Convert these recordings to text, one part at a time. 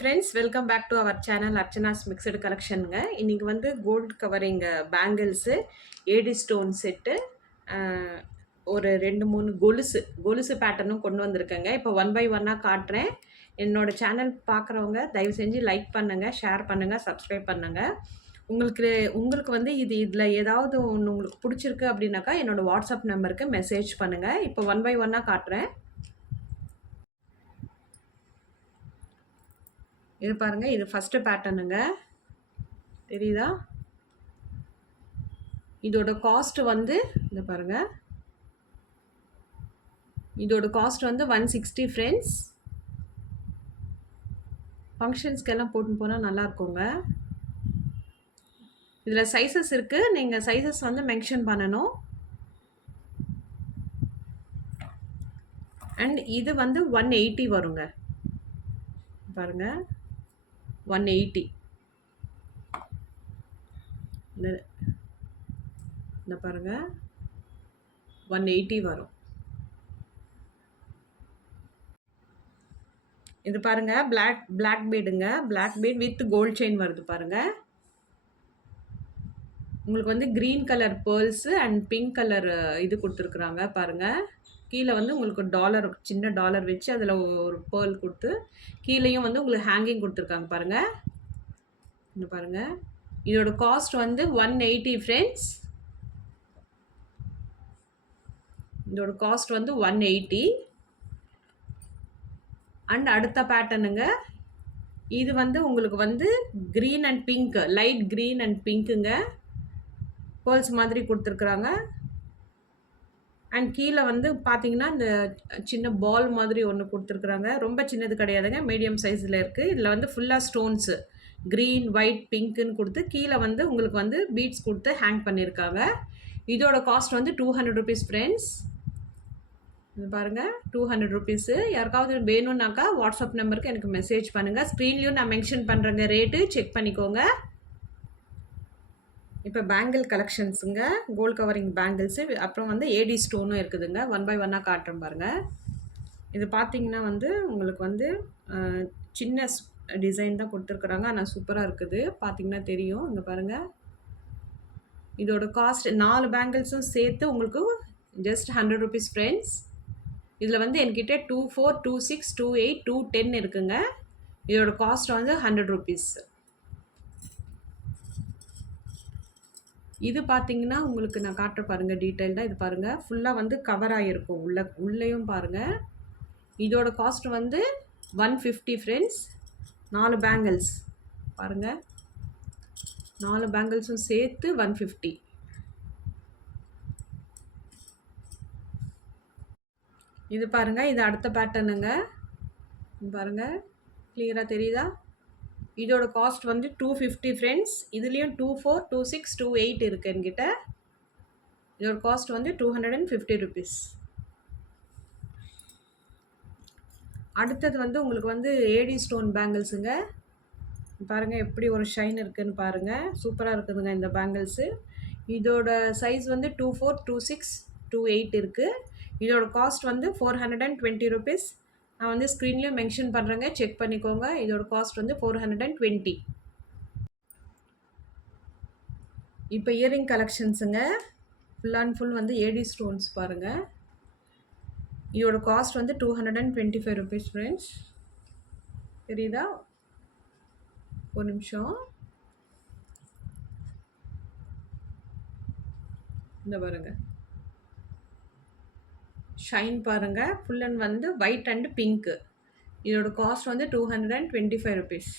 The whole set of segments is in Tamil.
Friends, welcome back to our channel Archana's mixed கலெக்ஷனுங்க. இன்றைக்கி வந்து gold covering bangles, AD stone set, ஒரு 2-3 கொலுசு பேட்டர்னும் கொண்டு வந்திருக்கேங்க. இப்போ ஒன் பை ஒன்னாக காட்டுறேன். என்னோட சேனல் பார்க்குறவங்க தயவு செஞ்சு லைக் பண்ணுங்கள், ஷேர் பண்ணுங்கள், சப்ஸ்கிரைப் பண்ணுங்கள். உங்களுக்கு வந்து இதில் ஏதாவது ஒன்று உங்களுக்கு பிடிச்சிருக்கு அப்படின்னாக்கா என்னோடய வாட்ஸ்அப் நம்பருக்கு மெசேஜ் பண்ணுங்கள். இப்போ ஒன் பை ஒன்னாக காட்டுறேன். இது பாருங்க, இது ஃபர்ஸ்ட் பேட்டர்னுங்க. தெரியுதா? இதோட காஸ்ட் வந்து இந்த பாருங்க, இதோட காஸ்ட் வந்து 160 ஃப்ரெண்ட்ஸ். ஃபங்க்ஷன்ஸ்க்கெல்லாம் போட்டுன்னு போனால் நல்லா இருக்குங்க. இதில் சைஸஸ் இருக்குது, நீங்கள் சைஸஸ் வந்து மென்ஷன் பண்ணணும். அண்ட் இது வந்து 180 வருங்க. பாருங்க, 180. இந்த பாருங்க, 180 வரும். இது பாருங்க, பிளாக் பீடுங்க. Black bead with gold chain வருது பாருங்க. உங்களுக்கு வந்து green colour pearls and pink colour இது கொடுத்துருக்குறாங்க பாருங்க. கீழே வந்து உங்களுக்கு டாலர், சின்ன டாலர் வச்சு அதில் ஒரு பேர்ல் கொடுத்து கீழேயும் வந்து உங்களுக்கு ஹேங்கிங் கொடுத்துருக்காங்க பாருங்க. இந்த பாருங்க, இதோட காஸ்ட் வந்து 180 ஃப்ரெண்ட்ஸ். இதோட காஸ்ட் வந்து 180. அண்ட் அடுத்த பேட்டர்னுங்க, இது வந்து உங்களுக்கு வந்து green and pink, light green and பிங்க்குங்க. பேர்ல்ஸ் மாதிரி கொடுத்துருக்குறாங்க. அண்ட் கீழே வந்து பார்த்தீங்கன்னா இந்த சின்ன பால் மாதிரி ஒன்று கொடுத்துருக்குறாங்க. ரொம்ப சின்னது கிடையாதுங்க, மீடியம் சைஸில் இருக்குது. இதில் வந்து ஃபுல்லாக ஸ்டோன்ஸு க்ரீன், ஒயிட், பிங்க்குன்னு கொடுத்து கீழே வந்து உங்களுக்கு வந்து பீட்ஸ் கொடுத்து ஹேங் பண்ணியிருக்காங்க. இதோட காஸ்ட் வந்து 200 ருபீஸ் ஃப்ரெண்ட்ஸ். இது பாருங்கள், 200 ருபீஸு. யாருக்காவது வேணும்னாக்கா வாட்ஸ்அப் நம்பருக்கு எனக்கு மெசேஜ் பண்ணுங்கள். ஸ்க்ரீன்லேயும் நான் மென்ஷன் பண்ணுறேங்க, ரேட்டு செக் பண்ணிக்கோங்க. இப்போ பேங்கிள் கலெக்ஷன்ஸுங்க, கோல்ட் கவரிங் பேங்கிள்ஸு, அப்புறம் வந்து ஏடி ஸ்டோனும் இருக்குதுங்க. ஒன் பை ஒன்னாக காட்டுறேன் பாருங்கள். இது பார்த்தீங்கன்னா வந்து உங்களுக்கு வந்து சின்ன டிசைன் தான் கொடுத்துருக்குறாங்க, ஆனால் சூப்பராக இருக்குது. பார்த்தீங்கன்னா தெரியும். இங்கே பாருங்கள், இதோட காஸ்ட் 4 பேங்கிள்ஸும் சேர்த்து உங்களுக்கு ஜஸ்ட் 100 ருபீஸ் ஃப்ரெண்ட்ஸ். இதில் வந்து என்கிட்ட 24, 26, 28, 210 இருக்குங்க. இதோட காஸ்ட் வந்து 100 ருபீஸ். இது பார்த்தீங்கன்னா உங்களுக்கு நான் காட்டுற பாருங்கள் டீட்டெயில்டாக. இது பாருங்கள், ஃபுல்லாக வந்து கவர் ஆகிருக்கும். உள்ளேயும் பாருங்கள். இதோட காஸ்ட் வந்து 150 ஃப்ரெண்ட்ஸ். 4 பேங்கிள்ஸ் பாருங்கள், 4 பேங்கிள்ஸும் சேர்த்து 150. இது பாருங்கள், இது அடுத்த பேட்டர்னுங்க. பாருங்கள், கிளியராக தெரியுதா? இதோட காஸ்ட் வந்து 250 ஃப்ரெண்ட்ஸ். இதுலேயும் 24, 26, 28 இருக்குது என்கிட்ட. இதோட காஸ்ட் வந்து 250 ருபீஸ். அடுத்தது வந்து உங்களுக்கு வந்து ஏடி ஸ்டோன் பேங்கிள்ஸுங்க. பாருங்கள் எப்படி ஒரு ஷைன் இருக்குதுன்னு பாருங்கள். சூப்பராக இருக்குதுங்க இந்த பேங்கிள்ஸு. இதோட சைஸ் வந்து 24, 26, 28 இருக்குது. இதோட காஸ்ட் வந்து 420 ருபீஸ். நான் வந்து ஸ்க்ரீன்லேயும் மென்ஷன் பண்ணுறேங்க, செக் பண்ணிக்கோங்க. இதோட காஸ்ட் வந்து 420. இப்போ இயரிங் கலெக்ஷன்ஸுங்க. ஃபுல் அண்ட் ஃபுல் வந்து ஏடி ஸ்டோன்ஸ் பாருங்கள். இதோட காஸ்ட் வந்து 225 ருபீஸ் ஃப்ரெண்ட்ஸ். தெரியுதா? ஒரு நிமிஷம். இந்த பாருங்கள், ஷைன் பாருங்கள். ஃபுல் அண்ட் வந்து ஒயிட் அண்ட் பிங்க்கு. இதோட காஸ்ட் வந்து 225 ருபீஸ்.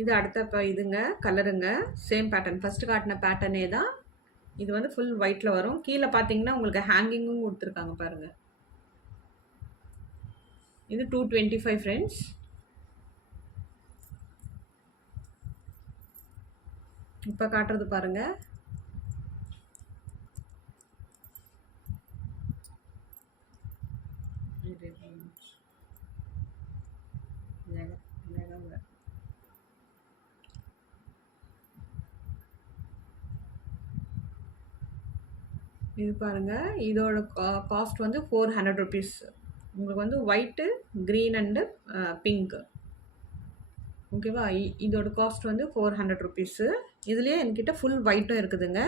இது அடுத்த இதுங்க, கலருங்க. சேம் பேட்டர்ன், ஃபஸ்ட்டு காட்டின பேட்டர்னே தான். இது வந்து ஃபுல் ஒயிட்டில் வரும். கீழே பார்த்தீங்கன்னா உங்களுக்கு ஹேங்கிங்கும் கொடுத்துருக்காங்க பாருங்கள். இது 225 ஃப்ரெண்ட்ஸ். இப்போ காட்டுறது பாருங்கள். இது பாருங்கள், இதோட காஸ்ட் வந்து 400 ருபீஸ். உங்களுக்கு வந்து ஒயிட்டு, க்ரீன் அண்டு பிங்க்கு. ஓகேவா? இதோட காஸ்ட் வந்து 400 ருபீஸு. இதுலேயே என்கிட்ட ஃபுல் ஒயிட்டும் இருக்குதுங்க.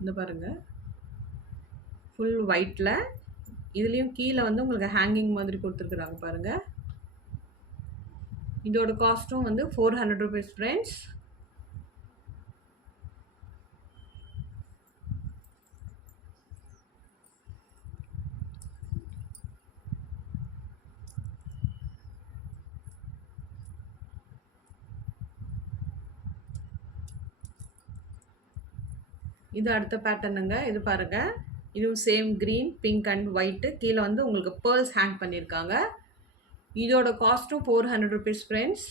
இந்த பாருங்க, ஃபுல் ஒயிட்டில் இதுலேயும் கீழே வந்து உங்களுக்கு ஹேங்கிங் மாதிரி கொடுத்துருக்குறாங்க பாருங்கள். இதோட காஸ்ட்டும் வந்து 400 ருபீஸ் ஃப்ரெண்ட்ஸ். இது அடுத்த பேட்டர்னுங்க. இது பாருங்க, இதுவும் same green, pink and white. கீழே வந்து உங்களுக்கு பேர்ல்ஸ் ஹேங் பண்ணியிருக்காங்க. இதோட காஸ்ட்டும் 400 ருபீஸ் ஃப்ரெண்ட்ஸ்.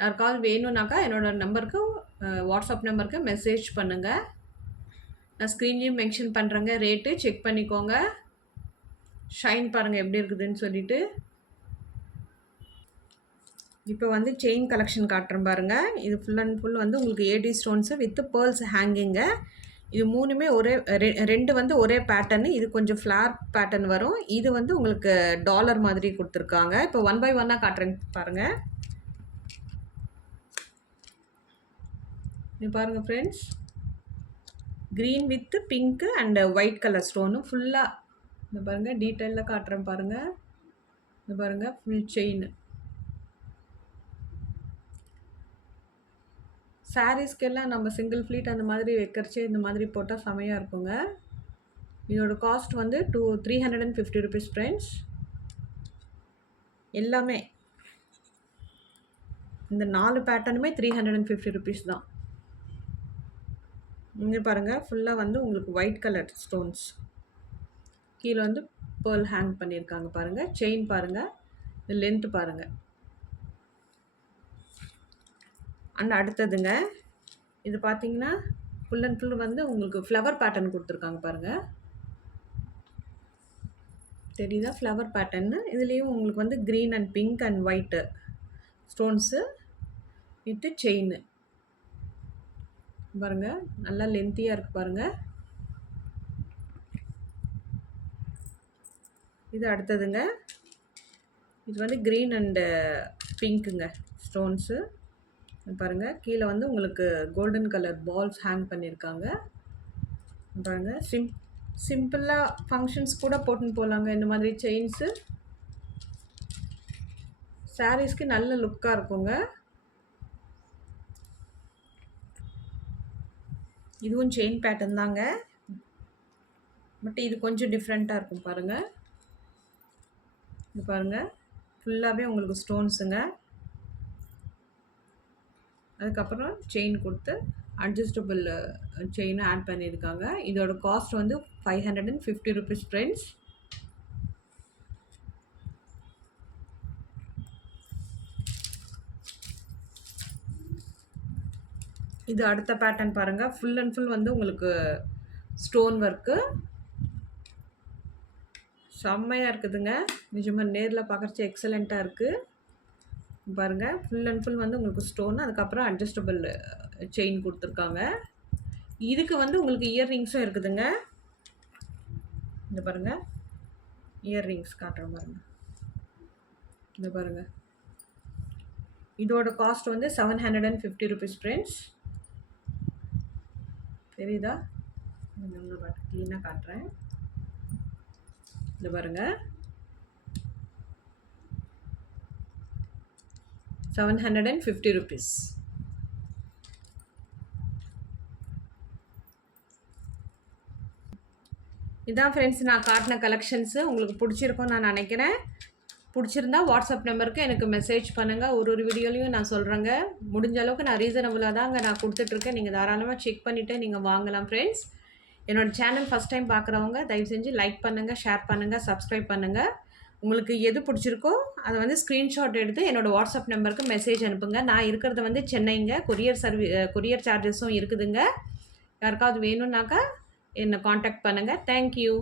யாருக்காவது வேணும்னாக்கா என்னோட நம்பருக்கு, வாட்ஸ்அப் நம்பருக்கு மெசேஜ் பண்ணுங்கள். நான் ஸ்க்ரீன்லேயும் மென்ஷன் பண்ணுறேங்க, ரேட்டு செக் பண்ணிக்கோங்க. ஷைன் பாருங்கள் எப்படி இருக்குதுன்னு சொல்லிட்டு. இப்போ வந்து செயின் கலெக்ஷன் காட்டுறேன் பாருங்கள். இது ஃபுல் அண்ட் ஃபுல் வந்து உங்களுக்கு ஏடி ஸ்டோன்ஸு வித் பேர்ல்ஸ் ஹேங்கிங்க. இது மூணுமே ஒரே ரெண்டு வந்து ஒரே பேட்டர்னு. இது கொஞ்சம் ஃப்ளார் பேட்டர்ன் வரும். இது வந்து உங்களுக்கு டாலர் மாதிரி கொடுத்துருக்காங்க. இப்போ 1 by 1 காட்டுறேன் பாருங்கள். இது பாருங்கள் friends, green with pink and white colour stone ஃபுல்லாக. இந்த பாருங்கள், டீட்டெயிலில் காட்டுறேன் பாருங்கள். இந்த பாருங்கள், ஃபுல் செயின். சாரீஸ்க்கெல்லாம் நம்ம சிங்கிள் ஃப்ளீட் அந்த மாதிரி வைக்கிறச்சே இந்த மாதிரி போட்டால் செமையாக இருக்குங்க. இதோட காஸ்ட் வந்து 350 ருபீஸ் ஃப்ரெண்ட்ஸ். எல்லாமே இந்த 4 பேட்டர்னுமே 350 ருபீஸ் தான். இங்கே பாருங்கள், ஃபுல்லாக வந்து உங்களுக்கு ஒயிட் கலர் ஸ்டோன்ஸ். கீழே வந்து பேர்ல் ஹேங் பண்ணியிருக்காங்க பாருங்கள். செயின் பாருங்கள், இந்த லென்த்து பாருங்கள். அண்ட் அடுத்ததுங்க, இது பார்த்தீங்கன்னா ஃபுல் அண்ட் ஃபுல் வந்து உங்களுக்கு ஃப்ளவர் பேட்டர்ன் கொடுத்துருக்காங்க பாருங்கள். தெரியுதா? Flower pattern. இதுலேயும் உங்களுக்கு வந்து green and pink and white stones with chain பாருங்கள். நல்லா லென்த்தியாக இருக்குது பாருங்கள். இது அடுத்ததுங்க, இது வந்து க்ரீன் அண்டு பிங்க்குங்க ஸ்டோன்ஸு பாருங்கள். கீழே வந்து உங்களுக்கு கோல்டன் கலர் பால்ஸ் ஹேங் பண்ணியிருக்காங்க பாருங்கள். சிம்பிளாக ஃபங்க்ஷன்ஸ் கூட போட்டுன்னு போகலாங்க இந்த மாதிரி செயின்ஸு. சாரீஸ்க்கு நல்ல லுக்காக இருக்குங்க. இதுவும் செயின் பேட்டர்ன் தாங்க, பட் இது கொஞ்சம் டிஃப்ரெண்ட்டாக இருக்கும் பாருங்கள். இது பாருங்கள், ஃபுல்லாகவே உங்களுக்கு ஸ்டோன்ஸுங்க. அதுக்கப்புறம் செயின் கொடுத்து அட்ஜஸ்டபிள் செயினை ஆட் பண்ணியிருக்காங்க. இதோட காஸ்ட் வந்து 550 ருபீஸ் ஃப்ரெண்ட்ஸ். இது அடுத்த பேட்டர்ன் பாருங்கள். ஃபுல் அண்ட் ஃபுல் வந்து உங்களுக்கு ஸ்டோன் ஒர்க்கு செம்மையாக இருக்குதுங்க. நிஜமாக நேரில் பார்க்குறச்சு எக்ஸலண்ட்டாக இருக்குது பாருங்கள். ஃபுல் அண்ட் ஃபுல் வந்து உங்களுக்கு ஸ்டோன், அதுக்கப்புறம் அட்ஜஸ்டபிள் செயின் கொடுத்துருக்காங்க. இதுக்கு வந்து உங்களுக்கு இயர்ரிங்ஸும் இருக்குதுங்க. இந்த பாருங்கள், இயர்ரிங்ஸ் காட்டுற பாருங்கள். இந்த பாருங்கள், இதோட காஸ்ட் வந்து 750 ருபீஸ் ஃப்ரெண்ட்ஸ். தெரியுதா? க்ளீனாக காட்டுறேன். இந்த பாருங்கள், 750 ருபீஸ். இதான் ஃப்ரெண்ட்ஸ் நான் காட்டின கலெக்ஷன்ஸு. உங்களுக்கு பிடிச்சிருக்கும்னு நான் நினைக்கிறேன். பிடிச்சிருந்தா வாட்ஸ்அப் நம்பருக்கு எனக்கு மெசேஜ் பண்ணுங்கள். ஒரு வீடியோலையும் நான் சொல்கிறேங்க. முடிஞ்ச அளவுக்கு நான் ரீசனபுளாக தாங்க நான் கொடுத்துட்ருக்கேன். நீங்கள் தாராளமாக செக் பண்ணிவிட்டு நீங்கள் வாங்கலாம் ஃப்ரெண்ட்ஸ். என்னோடய சேனல் ஃபஸ்ட் டைம் பார்க்குறவங்க தயவு செஞ்சு லைக் பண்ணுங்கள், ஷேர் பண்ணுங்கள், சப்ஸ்கிரைப் பண்ணுங்கள். உங்களுக்கு எது பிடிச்சிருக்கோ அதை வந்து ஸ்க்ரீன்ஷாட் எடுத்து என்னோடய வாட்ஸ்அப் நம்பருக்கு மெசேஜ் அனுப்புங்க. நான் இருக்கிறது வந்து சென்னைங்க. கொரியர் சார்ஜஸும் இருக்குதுங்க. யாருக்காவது வேணும்னாக்கா என்னை காண்டாக்ட் பண்ணுங்கள். தேங்க்யூ.